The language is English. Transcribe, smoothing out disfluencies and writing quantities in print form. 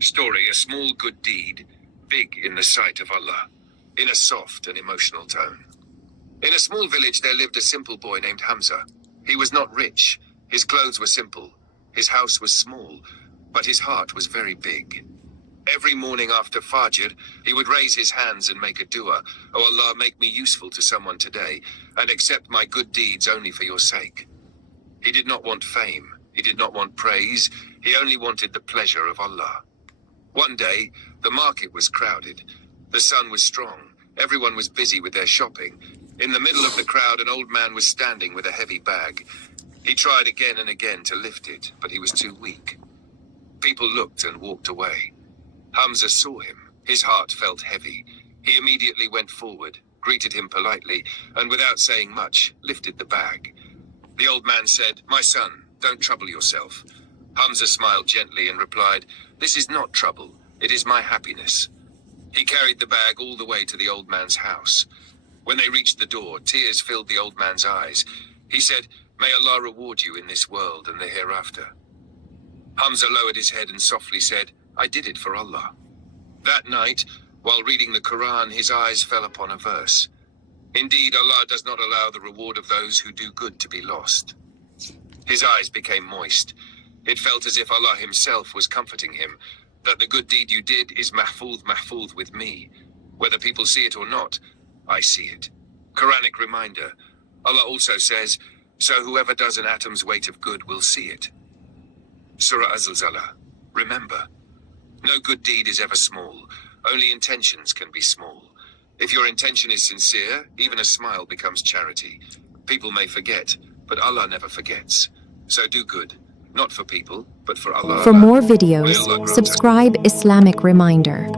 Story: a small good deed, big in the sight of Allah, in a soft and emotional tone. In a small village there lived a simple boy named Hamza. He was not rich, his clothes were simple, his house was small, but his heart was very big. Every morning after Fajr, he would raise his hands and make a dua. "Oh Allah, make me useful to someone today, and accept my good deeds only for your sake." He did not want fame, he did not want praise, he only wanted the pleasure of Allah. One day, the market was crowded. The sun was strong, everyone was busy with their shopping. In the middle of the crowd, an old man was standing with a heavy bag. He tried again and again to lift it, but he was too weak. People looked and walked away. Hamza saw him. His heart felt heavy. He immediately went forward, greeted him politely, and without saying much, lifted the bag. The old man said, "My son, don't trouble yourself." Hamza smiled gently and replied, "This is not trouble. It is my happiness." He carried the bag all the way to the old man's house. When they reached the door, tears filled the old man's eyes. He said, "May Allah reward you in this world and the hereafter." Hamza lowered his head and softly said, "I did it for Allah." That night, while reading the Quran, his eyes fell upon a verse. Indeed, Allah does not allow the reward of those who do good to be lost. His eyes became moist. It felt as if Allah himself was comforting him, that the good deed you did is mahfuz with me. Whether people see it or not, I see it. Quranic reminder. Allah also says, "So whoever does an atom's weight of good will see it." Surah Az-Zalzala. Remember, no good deed is ever small. Only intentions can be small. If your intention is sincere, even a smile becomes charity. People may forget, but Allah never forgets. So do good, not for people, but for Allah. For more videos, subscribe Islamic Reminder.